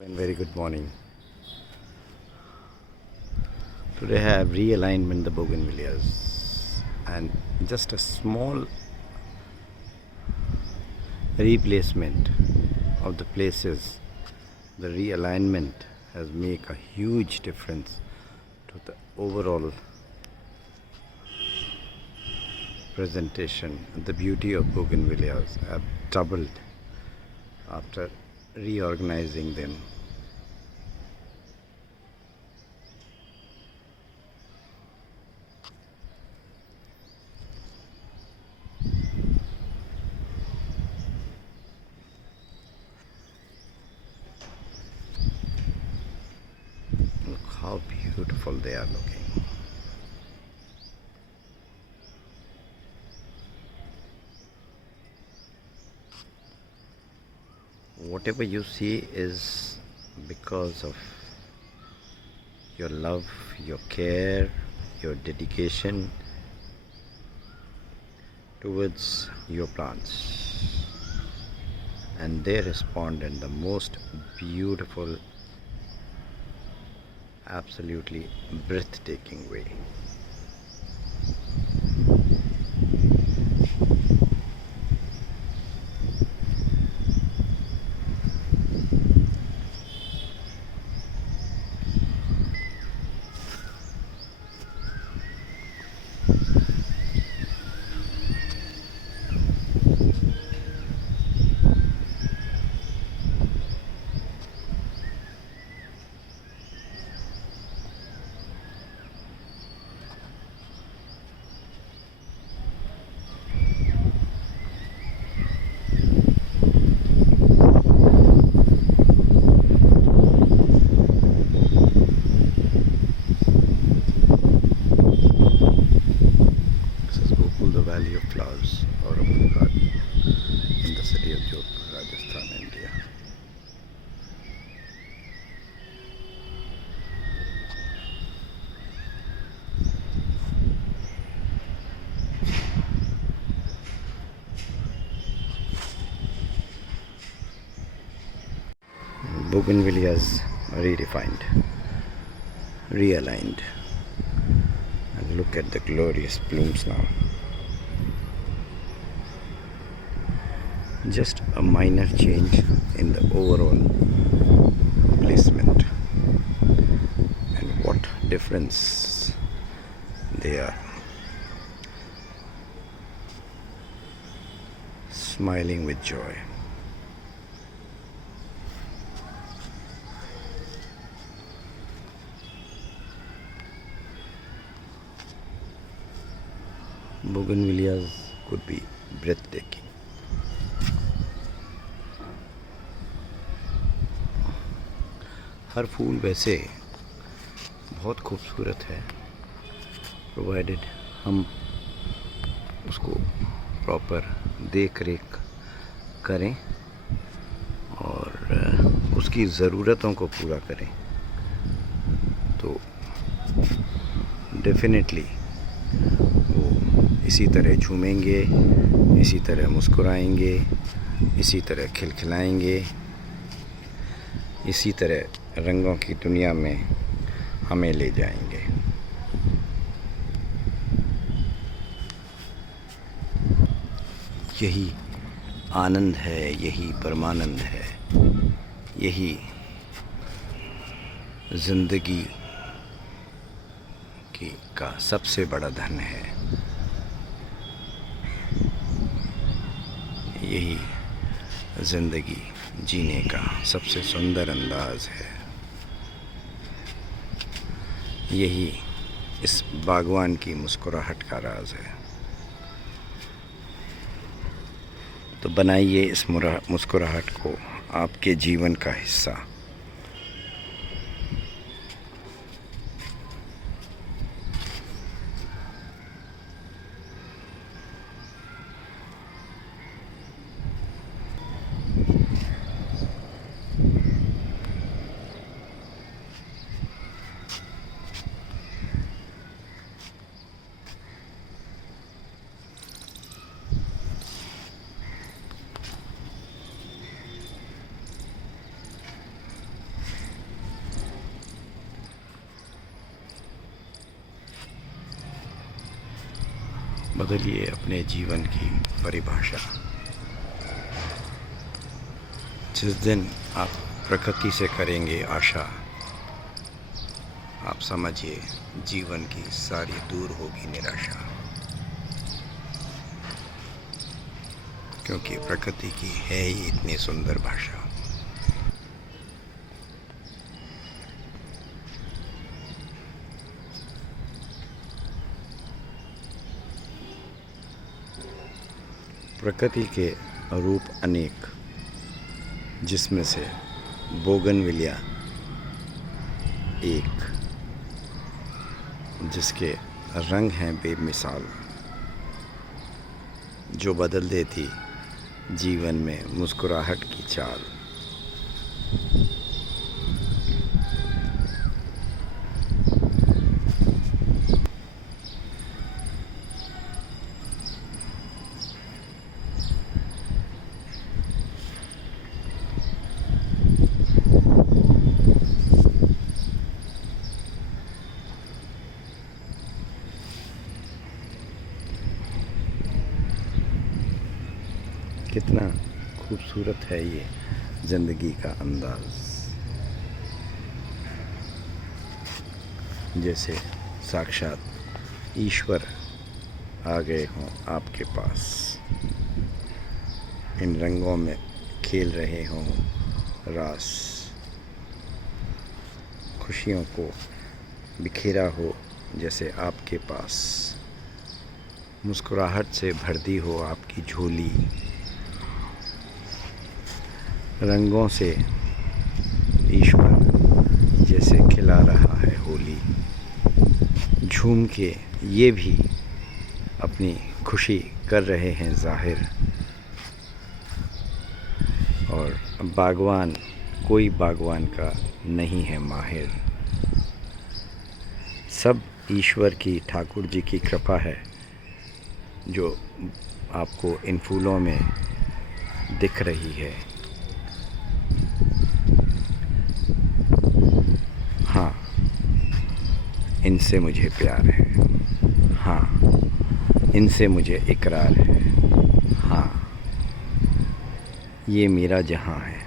And very good morning. Today I have realignment the bougainvilleas and just a small replacement of the places. The realignment has made a huge difference to the overall presentation. The beauty of bougainvilleas have doubled after reorganizing them. Look how beautiful they are looking. Whatever you see is because of your love, your care, your dedication towards your plants, and they respond in the most beautiful, absolutely breathtaking way. The Valley of Flowers or a Full Garden in the city of Jodhpur, Rajasthan, India. Bougainvilleas redefined, realigned, and look at the glorious blooms now. Just a minor change in the overall placement, and what difference they are. Smiling with joy. Bougainvilleas could be breathtaking. हर फूल वैसे बहुत खूबसूरत है, provided हम उसको proper देख रेख करें और उसकी ज़रूरतों को पूरा करें तो डेफिनेटली वो इसी तरह झूमेंगे, इसी तरह मुस्कुराएंगे, इसी तरह खिलखिलाएंगे, इसी तरह रंगों की दुनिया में हमें ले जाएंगे। यही आनंद है, यही परमानंद है, यही ज़िंदगी का सबसे बड़ा धन है, यही ज़िंदगी जीने का सबसे सुंदर अंदाज़ है, यही इस बागवान की मुस्कुराहट का राज है। तो बनाइए इस मुस्कुराहट को आपके जीवन का हिस्सा। बदलिए अपने जीवन की परिभाषा। जिस दिन आप प्रकृति से करेंगे आशा, आप समझिए जीवन की सारी दूर होगी निराशा। क्योंकि प्रकृति की है ही इतनी सुंदर भाषा। प्रकृति के रूप अनेक, जिसमें से बोगनविलिया एक, जिसके रंग हैं बेमिसाल, जो बदल देती जीवन में मुस्कुराहट की चाल। कितना खूबसूरत है ये ज़िंदगी का अंदाज़, जैसे साक्षात ईश्वर आ गए हों आपके पास, इन रंगों में खेल रहे हों रास, खुशियों को बिखेरा हो जैसे आपके पास, मुस्कुराहट से भर दी हो आपकी झोली, रंगों से ईश्वर जैसे खिला रहा है होली। झूम के ये भी अपनी खुशी कर रहे हैं ज़ाहिर, और बागवान कोई बागवान का नहीं है माहिर। सब ईश्वर की, ठाकुर जी की कृपा है जो आपको इन फूलों में दिख रही है। हाँ, इनसे मुझे प्यार है। हाँ, इनसे मुझे इकरार है। हाँ, ये मेरा जहाँ है।